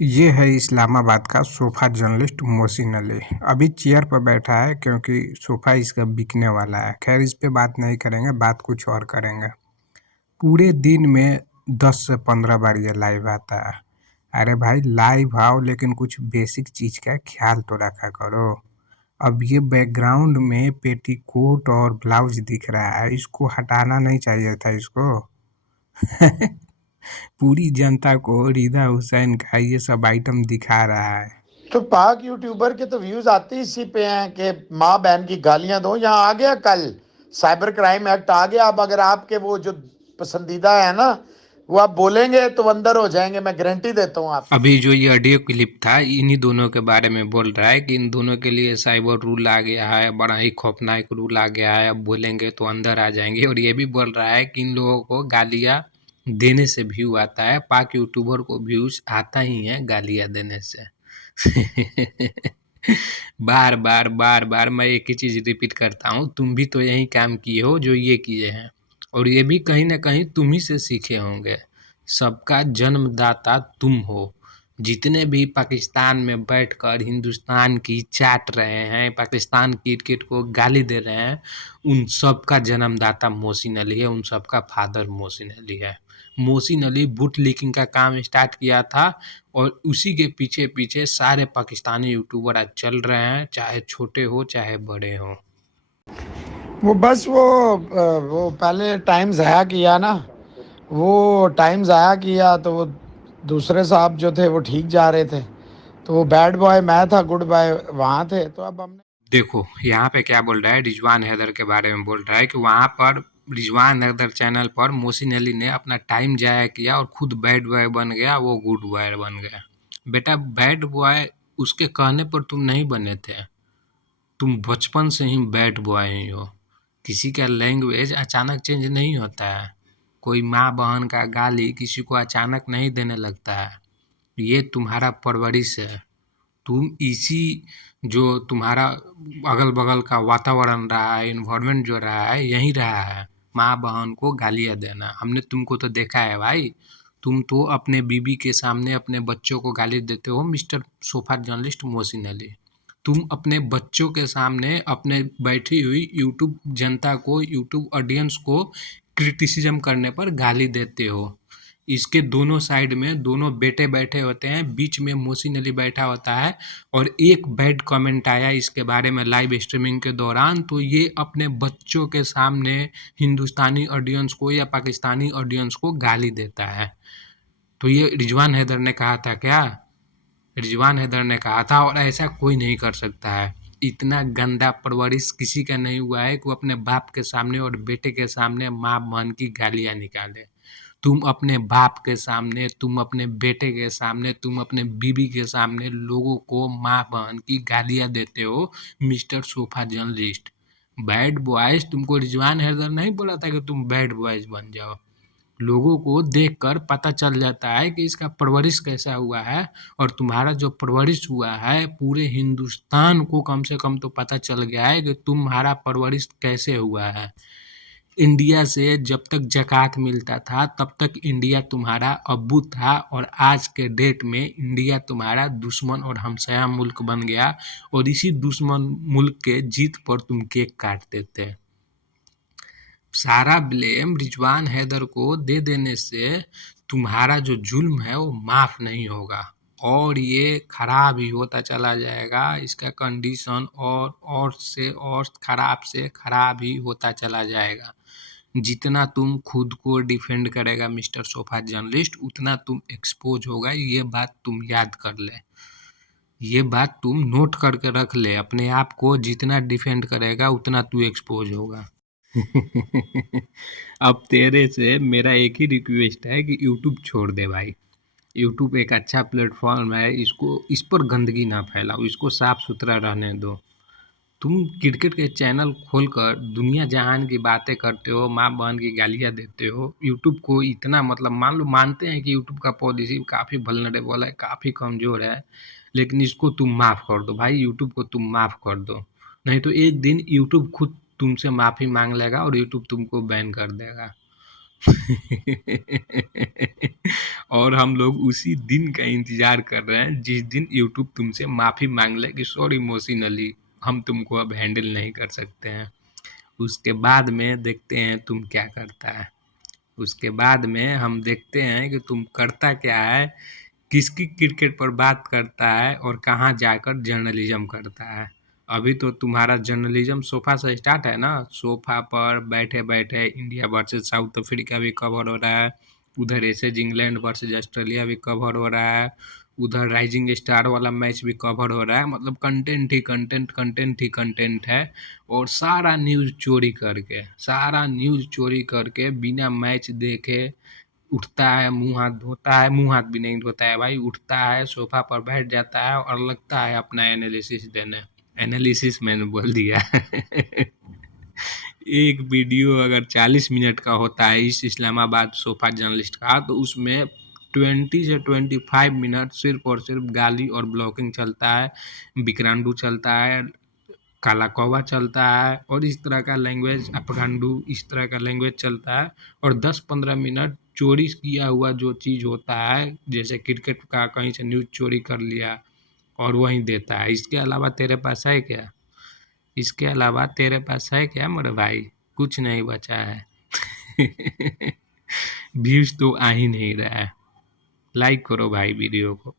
ये है इस्लामाबाद का सोफा जर्नलिस्ट मोहसिन अली। अभी चेयर पर बैठा है क्योंकि सोफा इसका बिकने वाला है। खैर इस पे बात नहीं करेंगे, बात कुछ और करेंगे। पूरे दिन में 10 से 15 बार ये लाइव आता है। अरे भाई लाइव आओ, लेकिन कुछ बेसिक चीज का ख्याल तो रखा करो। अब ये बैकग्राउंड में पेटीकोट और ब्लाउज दिख रहा है, इसको हटाना नहीं चाहिए था इसको। पूरी जनता को रिदा हुसैन का ये सब आइटम दिखा रहा है। तो पाक यूट्यूबर के तो व्यूज आते ही इसी पे हैं कि माँ बहन की गालियां दो। यहाँ आ गया कल साइबर क्राइम एक्ट आ गया। अब अगर आपके वो जो पसंदीदा है ना, वो आप बोलेंगे तो अंदर हो जाएंगे, मैं गारंटी देता हूँ आप। अभी जो ये ऑडियो क्लिप था, इन्हीं दोनों के बारे में बोल रहा है कि इन दोनों के लिए साइबर रूल आ गया है, बड़ा ही खौफनाक रूल आ गया है, अब बोलेंगे तो अंदर आ जाएंगे। और ये भी बोल रहा है कि इन लोगों को गालियां देने से व्यू आता है, पाक यूट्यूबर को व्यूज आता ही है गालियां देने से। बार बार बार बार मैं एक ही चीज रिपीट करता हूँ, तुम भी तो यही काम किए हो जो ये किए हैं, और ये भी कहीं ना कहीं तुम ही से सीखे होंगे। सबका जन्मदाता तुम हो। जितने भी पाकिस्तान में बैठकर हिंदुस्तान की चाट रहे हैं, पाकिस्तान क्रिकेट को गाली दे रहे हैं, उन सब का जन्मदाता मोहसिन अली है, उन सब का फादर मोहसिन अली है। मोहसिन अली बुट लीकिंग का काम स्टार्ट किया था, और उसी के पीछे पीछे सारे पाकिस्तानी यूट्यूबर आज चल रहे हैं, चाहे छोटे हो चाहे बड़े हो। वो बस वो पहले टाइम ज़ाया किया ना, वो टाइम ज़ाया किया तो वो दूसरे साहब जो थे वो ठीक जा रहे थे, तो वो बैड बॉय मैं था, गुड बॉय वहाँ थे। तो अब हमने देखो यहाँ पे क्या बोल रहा है, रिजवान हैदर के बारे में बोल रहा है कि वहाँ पर रिजवान हैदर चैनल पर मोहसिन अली ने अपना टाइम जाया किया और खुद बैड बॉय बन गया, वो गुड बॉय बन गया। बेटा बैड बॉय उसके कहने पर तुम नहीं बने थे, तुम बचपन से ही बैड बॉय ही हो। किसी का लैंग्वेज अचानक चेंज नहीं होता है, कोई माँ बहन का गाली किसी को अचानक नहीं देने लगता है, ये तुम्हारा परवरिश है। तुम इसी जो तुम्हारा अगल-बगल का वातावरण रहा है, एनवायरनमेंट जो रहा है, यही रहा है माँ-बहन को गालियाँ देना। हमने तुमको तो देखा है भाई, तुम तो अपने बीबी के सामने अपने बच्चों को गाली देते हो mister sofa journalist Mohsin Ali. तुम अपने बच्चों के सामने अपने बैठी हुई यूट्यूब जनता को, यूट्यूब ऑडियंस को क्रिटिसिज्म करने पर गाली देते हो। इसके दोनों साइड में दोनों बेटे बैठे होते हैं, बीच में मोहसिन अली बैठा होता है, और एक बैड कमेंट आया इसके बारे में लाइव स्ट्रीमिंग के दौरान, तो ये अपने बच्चों के सामने हिंदुस्तानी ऑडियंस को या पाकिस्तानी ऑडियंस को गाली देता है। तो ये रिजवान हैदर ने कहा था क्या? रिजवान हैदर ने कहा था, और ऐसा कोई नहीं कर सकता है। इतना गंदा परवरिश किसी का नहीं हुआ है कि वो अपने बाप के सामने और बेटे के सामने माँ बहन की गालियाँ निकाले। तुम अपने बाप के सामने, तुम अपने बेटे के सामने, तुम अपने बीबी के सामने लोगों को माँ बहन की गालियाँ देते हो mister sofa journalist. Bad boys तुमको रिजवान हैदर नहीं बोला था कि तुम बैड बॉयज बन जाओ। लोगों को देखकर पता चल जाता है कि इसका परवरिश कैसा हुआ है, और तुम्हारा जो परवरिश हुआ है पूरे हिंदुस्तान को कम से कम तो पता चल गया है कि तुम्हारा परवरिश कैसे हुआ है। इंडिया से जब तक ज़कात मिलता था तब तक इंडिया तुम्हारा अब्बू था, और आज के डेट में इंडिया तुम्हारा दुश्मन और हमसाया मुल्क बन गया, और इसी दुश्मन मुल्क के जीत पर तुम केक काटते थे। सारा ब्लेम रिजवान हैदर को दे देने से तुम्हारा जो जुल्म है वो माफ़ नहीं होगा, और ये खराब ही होता चला जाएगा। इसका कंडीशन और से और खराब से खराब ही होता चला जाएगा। जितना तुम खुद को डिफेंड करेगा मिस्टर सोफा जर्नलिस्ट, उतना तुम एक्सपोज होगा। ये बात तुम याद कर ले, ये बात तुम नोट करके रख ले। अपने आप को जितना डिफेंड करेगा उतना तू एक्सपोज होगा। अब तेरे से मेरा एक ही रिक्वेस्ट है कि यूट्यूब छोड़ दे भाई। यूट्यूब एक अच्छा प्लेटफॉर्म है, इसको इस पर गंदगी ना फैलाओ, इसको साफ सुथरा रहने दो। तुम क्रिकेट के चैनल खोलकर दुनिया जहान की बातें करते हो, माँ बहन की गालियाँ देते हो। यूट्यूब को इतना मतलब मान लो मानते हैं कि यूट्यूब का पॉलिसी काफ़ी वल्नरेबल है, काफ़ी कमज़ोर है, लेकिन इसको तुम माफ़ कर दो भाई, यूट्यूब को तुम माफ़ कर दो। नहीं तो एक दिन यूट्यूब खुद तुमसे माफ़ी मांग लेगा और यूट्यूब तुमको बैन कर देगा। और हम लोग उसी दिन का इंतजार कर रहे हैं जिस दिन यूट्यूब तुमसे माफी मांग ले कि सॉरी मोहसिन अली, हम तुमको अब हैंडल नहीं कर सकते हैं। उसके बाद में देखते हैं तुम क्या करता है। उसके बाद में हम देखते हैं कि तुम करता क्या है, किसकी क्रिकेट पर बात करता है और कहाँ जाकर जर्नलिज्म करता है। अभी तो तुम्हारा जर्नलिज्म सोफा से स्टार्ट है ना, सोफा पर बैठे बैठे इंडिया वर्सेस साउथ अफ्रीका भी कवर हो रहा है, उधर एसेज इंग्लैंड वर्सेस ऑस्ट्रेलिया भी कवर हो रहा है, उधर राइजिंग स्टार वाला मैच भी कवर हो रहा है। मतलब कंटेंट ही कंटेंट, कंटेंट ही कंटेंट है। और सारा न्यूज़ चोरी करके, सारा न्यूज़ चोरी करके बिना मैच देखे उठता है, मुँह हाथ धोता है, मुँह हाथ भी नहीं धोता है भाई, उठता है, सोफ़ा पर बैठ जाता है और लगता है अपना एनालिसिस देने। एनालिसिस मैंने बोल दिया। एक वीडियो अगर 40 मिनट का होता है इस इस्लामाबाद सोफ़ा जर्नलिस्ट का, तो उसमें 20 से 25 मिनट सिर्फ़ और सिर्फ़ गाली और ब्लॉकिंग चलता है, विक्रांडू चलता है, काला कौवा चलता है और इस तरह का लैंग्वेज, अपगांडू, इस तरह का लैंग्वेज चलता है। और 10-15 मिनट चोरी किया हुआ जो चीज़ होता है, जैसे क्रिकेट का कहीं से न्यूज़ चोरी कर लिया और वहीं देता है। इसके अलावा तेरे पास है क्या? इसके अलावा तेरे पास है क्या मेरे भाई? कुछ नहीं बचा है। व्यूज़ तो आ ही नहीं रहा है। लाइक करो भाई वीडियो को।